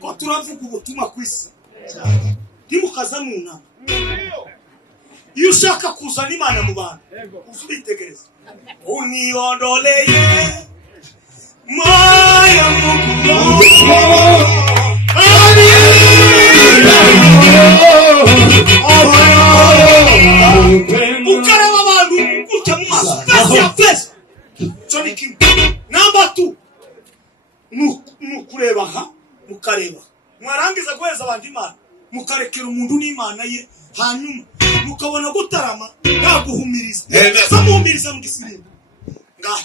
Kwa turavuga ubutumwa kwisi ndimukaza mu nama iyo ushaka kuzana Imana mu bantu uzitegereza uniondoleye moyo mugumu ukareba abantu gutya mu maso face ya face cyo ni kimwe. Number 2 mukureba ha mukareba mwarangiza guheza abantu Imana mukarekera umuntu n'Imana ye hanyuma mukabona gutarama yaguhumiriza samuhumiriza mu gisirimo ngaho